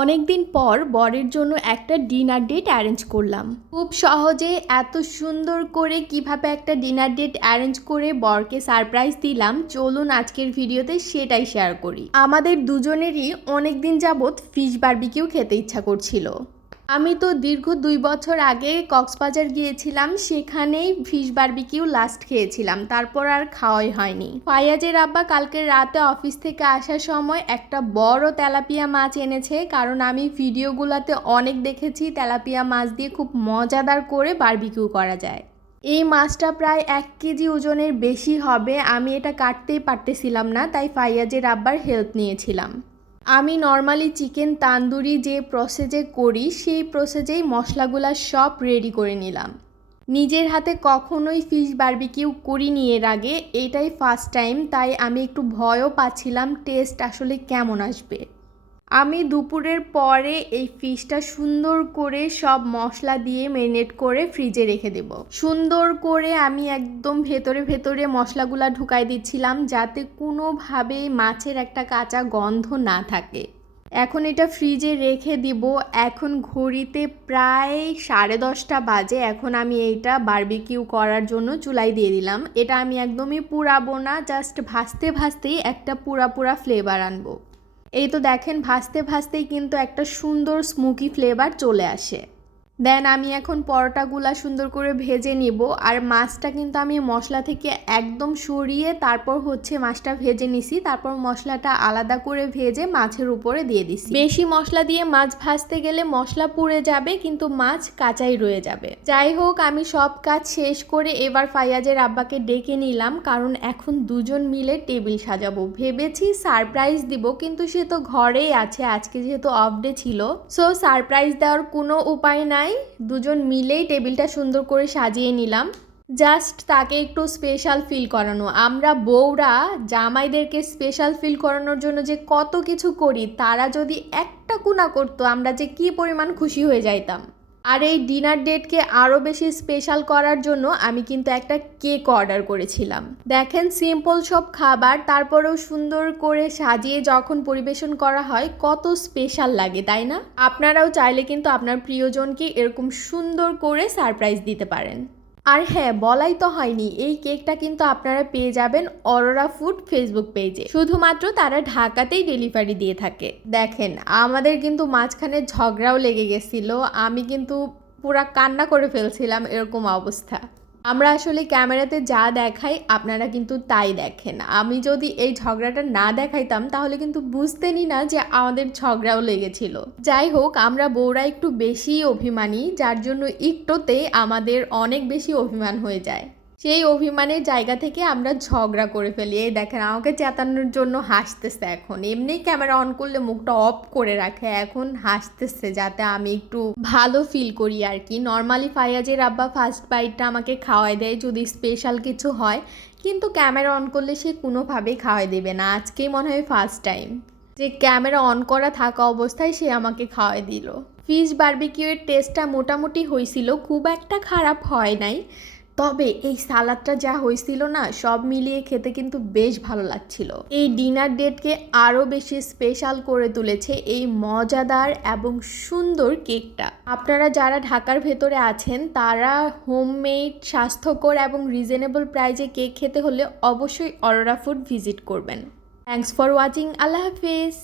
অনেক দিন পর বরের জন্য একটা ডিনার ডেট অ্যারেঞ্জ করলাম। খুব সহজে এত সুন্দর করে কিভাবে একটা ডিনার ডেট অ্যারেঞ্জ করে বরকে সারপ্রাইজ দিলাম, চলুন আজকের ভিডিওতে সেটাই শেয়ার করি। আমাদের দুজনেরই অনেক দিন যাবৎ ফিশ বারবিকিউ খেতে ইচ্ছা করছিল। আমি তো দীর্ঘ 2 বছর আগে কক্সবাজার গিয়েছিলাম, সেখানেই ফিশ বারবিকিউ লাস্ট খেয়েছিলাম, তারপর আর খাওয়াই হয়নি। ফায়াজের আব্বা কালকে রাতে অফিস থেকে আসার সময় একটা বড় তেলাপিয়া মাছ এনেছে, কারণ আমি ভিডিওগুলোতে অনেক দেখেছি তেলাপিয়া মাছ দিয়ে খুব মজাদার করে বারবিকিউ করা যায়। এই মাছটা প্রায় 1 কেজি ওজনের বেশি হবে। আমি এটা কাটতেই পারতেছিলাম না, তাই ফাইয়াজের আব্বার হেল্প নিয়েছিলাম। আমি নর্মালি চিকেন তান্দুরি যে প্রসেসে করি সেই প্রসেসেই মশলাগুলা সব রেডি করে নিলাম। নিজের হাতে কখনোই ফিশ বারবিকিউ করিনি এর আগে, এটাই ফার্স্ট টাইম, তাই আমি একটু ভয়ও পাচ্ছিলাম টেস্ট আসলে কেমন আসবে। আমি দুপুরের পরে এই ফিশটা সুন্দর করে সব মশলা দিয়ে ম্যারিনেট করে ফ্রিজে রেখে দেব। সুন্দর করে আমি একদম ভেতরে ভেতরে মশলাগুলা ঢুকাই দিচ্ছিলাম, যাতে কোনোভাবে মাছের একটা কাঁচা গন্ধ না থাকে। এখন এটা ফ্রিজে রেখে দিব। এখন ঘড়িতে প্রায় 10:30 বাজে। এখন আমি এইটা বারবিকিউ করার জন্য চুলায় দিয়ে দিলাম। এটা আমি একদমই পুড়াবো না, জাস্ট ভাজতে ভাজতেই একটা পুরা ফ্লেভার আনবো। এই তো দেখেন, ভাজতে ভাজতেই কিন্তু একটা সুন্দর স্মোকি ফ্লেভার চলে আসে। দেন আমি এখন পরোটাগুলা সুন্দর করে ভেজে নিব। আর মাছটা কিন্তু আমি মশলা থেকে একদম সরিয়ে তারপর মাছটা ভেজে নিছি, তারপর মশলাটা আলাদা করে ভেজে মাছের উপরে দিয়ে দিছি। বেশি মশলা দিয়ে মাছ ভাজতে গেলে মশলা পুড়ে যাবে, কিন্তু মাছ কাঁচাই রয়ে যাবে। যাই হোক, আমি সব কাজ শেষ করে এবার ফাইয়াজের আব্বাকে ডেকে নিলাম, কারণ এখন দুজন মিলে টেবিল সাজাবো। ভেবেছি সারপ্রাইজ দিব, কিন্তু সে তো ঘরেই আছে, আজকে যেহেতু অফ ডে ছিল। সো সারপ্রাইজ দেওয়ার কোনো উপায় নাই, দুজন মিলেই টেবিলটা সুন্দর করে সাজিয়ে নিলাম। জাস্ট তাকে একটু স্পেশাল ফিল করানো। আমরা বউরা জামাইদেরকে স্পেশাল ফিল করানোর জন্য যে কত কিছু করি, তারা যদি একটা কুনা করতো আমরা যে কি পরিমাণ খুশি হয়ে যাইতাম। আর এই ডিনার ডেটকে আরও বেশি স্পেশাল করার জন্য আমি কিন্তু একটা কেক অর্ডার করেছিলাম। দেখেন, সিম্পল সব খাবার, তারপরেও সুন্দর করে সাজিয়ে যখন পরিবেশন করা হয় কত স্পেশাল লাগে, তাই না? আপনারাও চাইলে কিন্তু আপনার প্রিয়জনকে এরকম সুন্দর করে সারপ্রাইজ দিতে পারেন। আর হ্যাঁ, বলাই তো হয়নি, এই কেকটা কিন্তু আপনারা পেয়ে যাবেন অরোরা ফুড ফেসবুক পেজে। শুধুমাত্র তারা ঢাকাতেই ডেলিভারি দিয়ে থাকে। দেখেন, আমাদের কিন্তু মাঝখানে ঝগড়াও লেগে গেছিল, আমি কিন্তু পুরা কান্না করে ফেলছিলাম, এরকম অবস্থা। আমরা আসলে ক্যামেরাতে যা দেখাই আপনারা কিন্তু তাই দেখেন। আমি যদি এই ঝগড়াটা না দেখাইতাম তাহলে কিন্তু বুঝতেনই না যে আমাদের ঝগড়াও লেগেছিল। যাই হোক, আমরা বউরা একটু বেশিই অভিমানী, যার জন্য একটুতেই আমাদের অনেক বেশি অভিমান হয়ে যায়। সেই অভিমানের জায়গা থেকে আমরা ঝগড়া করে ফেলি। এই দেখেন, আমাকে চেতানোর জন্য হাসতেছে। এখন এমনি ক্যামেরা অন করলে মুখটা অফ করে রাখে, এখন হাসতেছে যাতে আমি একটু ভালো ফিল করি আর কি। নর্মালি ফাইয়াজের আব্বা ফার্স্ট বাইটটা আমাকে খাওয়াই দেয় যদি স্পেশাল কিছু হয়, কিন্তু ক্যামেরা অন করলে সে কোনোভাবেই খাওয়াই দেবে না। আজকেই মনে হয় ফার্স্ট টাইম যে ক্যামেরা অন করা থাকা অবস্থায় সে আমাকে খাওয়াই দিল। ফিশ বারবিকিউয়ের টেস্টটা মোটামুটি হয়েছিল, খুব একটা খারাপ হয় নাই। তবে এই সালাদটা যা হয়েছিল না, সব মিলিয়ে খেতে কিন্তু বেশ ভালো লাগছিল। এই ডিনার ডেটকে আরও বেশি স্পেশাল করে তুলেছে এই মজাদার এবং সুন্দর কেকটা। আপনারা যারা ঢাকার ভেতরে আছেন তারা হোমমেড, স্বাস্থ্যকর এবং রিজনেবল প্রাইজে কেক খেতে হলে অবশ্যই অরোরা ফুড ভিজিট করবেন। Thanks for watching. Allah Hafiz.